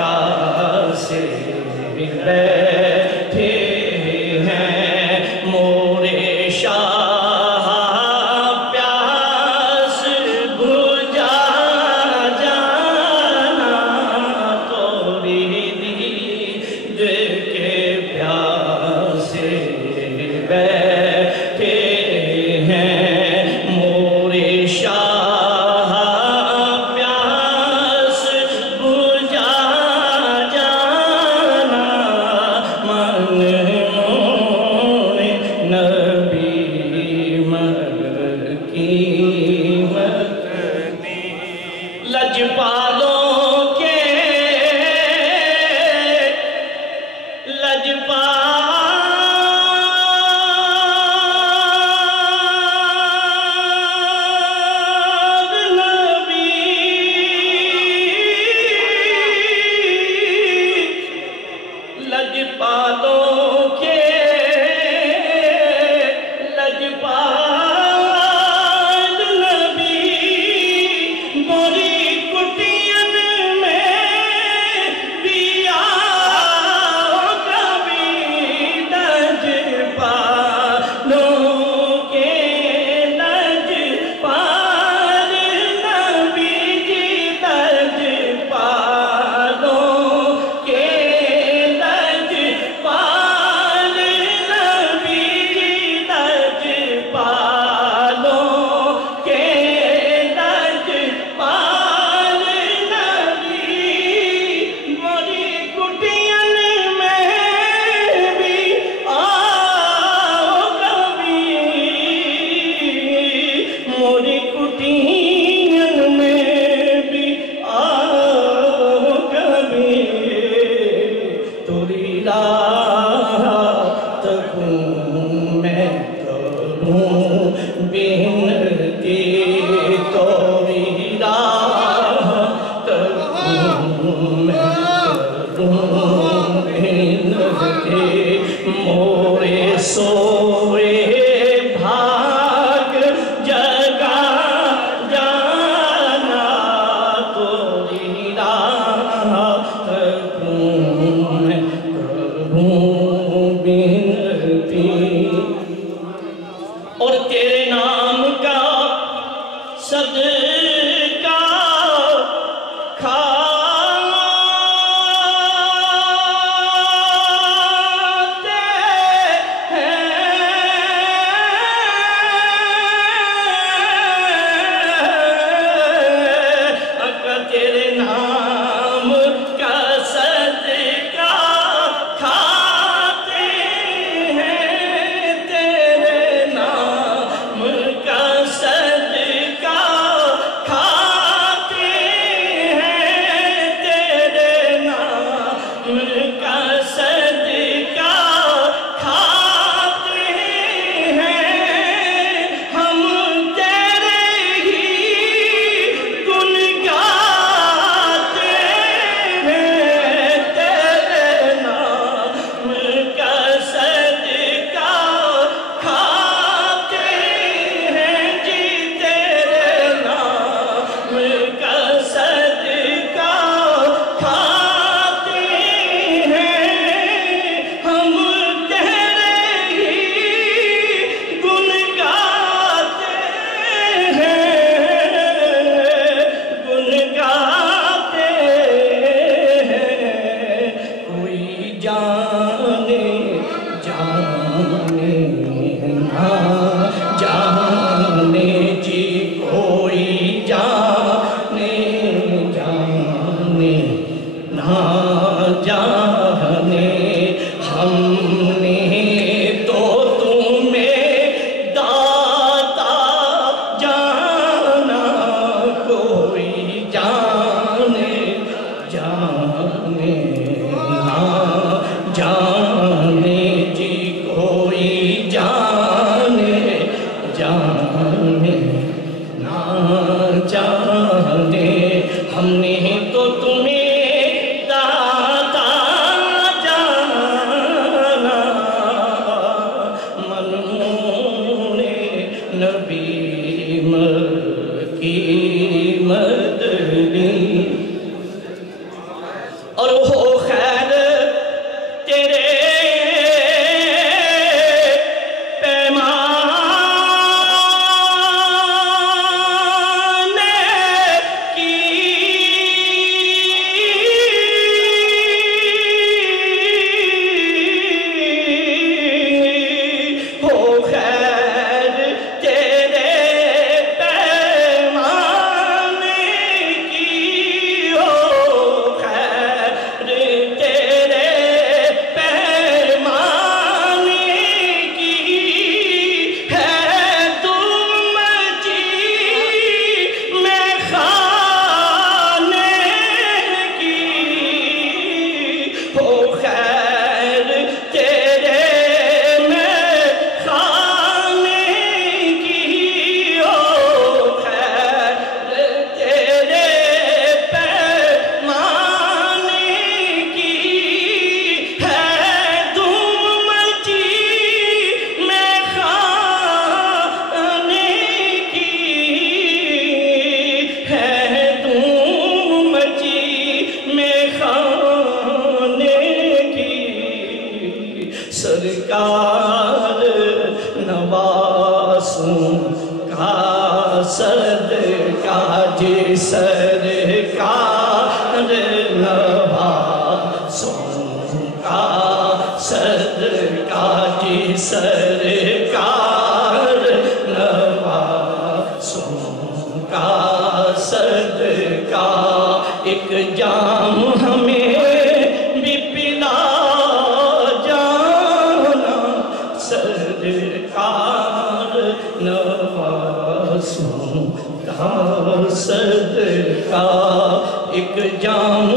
پیاسے بیٹھے ہیں مورے شاہ پیاس بجھا جانا توری دید کے پیاسے بیٹھے ہیں مورے شاہ پیاس بجھا جانا منون نبی مکی مکنی لجپالوں کے لجپالوں کے لجپال نبی موری کٹین میں بھی آؤ کبھی لجپالوں کے لجپال نبی جی لجپالوں کے لجپال نبی جی لجپالوں کے لجپال نبی موری کٹین میں بھی آؤ کبھی موری کٹین میں بھی آؤ کبھی توری رات ہوں میں کروں بنتی توری رات ہوں میں کروں بنتی مورے سوئے بھاگ جگا جانا توری رات ہوں میں کروں بنتی اور تیرے نام کا صدقہ کھاتے ہیں اگر تیرے نام کا صدقہ کھاتے ہیں تیرے نام کا صدقہ کھاتے ہیں تیرے نام کا صدقہ کھاتے ہیں ہم تیرے ہی گن گاتے ہیں تیرے نام کا صدقہ کھاتے ہیں جی تیرے نام کا صدقہ کھاتے ہیں ہم تیرے ہی گن گاتے ہیں گن گاتے ہیں کوئی جانے جانے نہ جانے جی کوئی جانے جانے نہ جانے ہم نے تو تمہیں داتا جانا کوئی جانے جانے نہ جانے جی کوئی جانے جانے نہ جانے ہم نے تو تمہیں داتا اور ہو خیر تیرے سرکار نوازوں کا صدقہ جی سرکار نوازوں کا صدقہ جی سرکار نوازوں کا صدقہ ایک جام ہمیں بھی پلا سرکار نوازوں کا صدقہ ایک جام